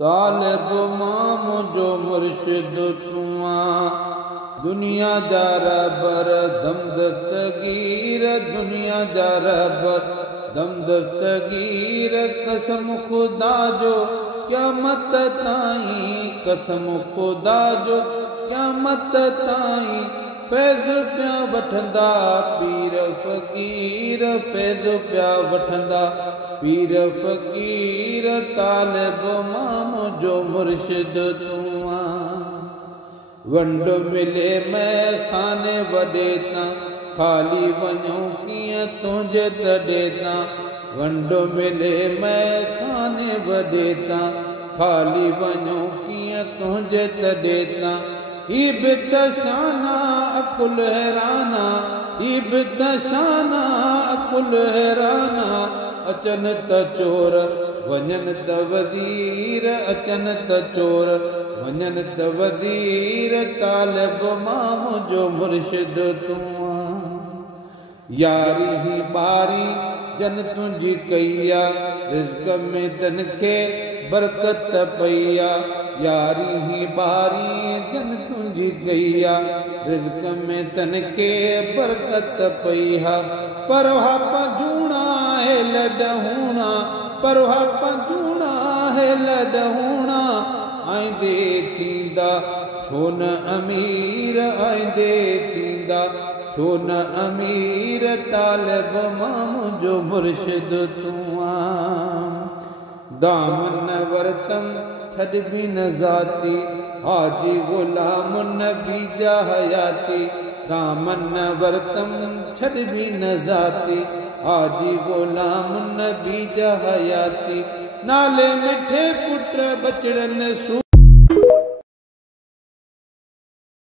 तालिब मां मुझो मुर्शिद तूं दुनिया जा रहबर दम दस्तगीर दुनिया जा रहबर दम दस्तगीर कसम खुदा जो क़यामत ताईं कसम खुदा जो क़यामत ताईं फैज़ पिया वठंदा पीर फ़कीर फैज़ पिया वठंदा पीर फ़कीर तालिब मां मुझो मुर्शिद तूं वंड मिले मैं खाने वॾे तां खाली वञूं कीअं तुंहिंजे तॾे तां वंड मिले मैं खाने वॾे तां खाली वञूं कीअं तुंहिंजे तॾे तां ही बि त शाना अकुल हैराना ही बि त शाना अकुल हैराना अचनि त चोर वञनि त वज़ीर अचनि त चोर वञनि त वज़ीर तालिब मां मुझो मुर्शिद तूं यारी ही ॿारी जन तुंहिंजी कई रिज़्क़ में तन खे बरकत पई यारी ही ॿारी जन तुंहिंजी कई रिज़्क़ में तन खे बरकत पई परवा पंजूणा है लॾहूणा परवा पंजूणा है लॾहूणा आईंदे थींदा छो न अमीर आईंदे थींदा छो न अमीर तालिब मां मुझो मुर्शिद तूं दामन वरतम छॾबी न ज़ाती हाजी ग़ुलाम नबी जा हयाती दामन वरतम छॾबी न ज़ाती हाजी ग़ुलाम नबी जा हयाती नाले मिठे पुट बचड़न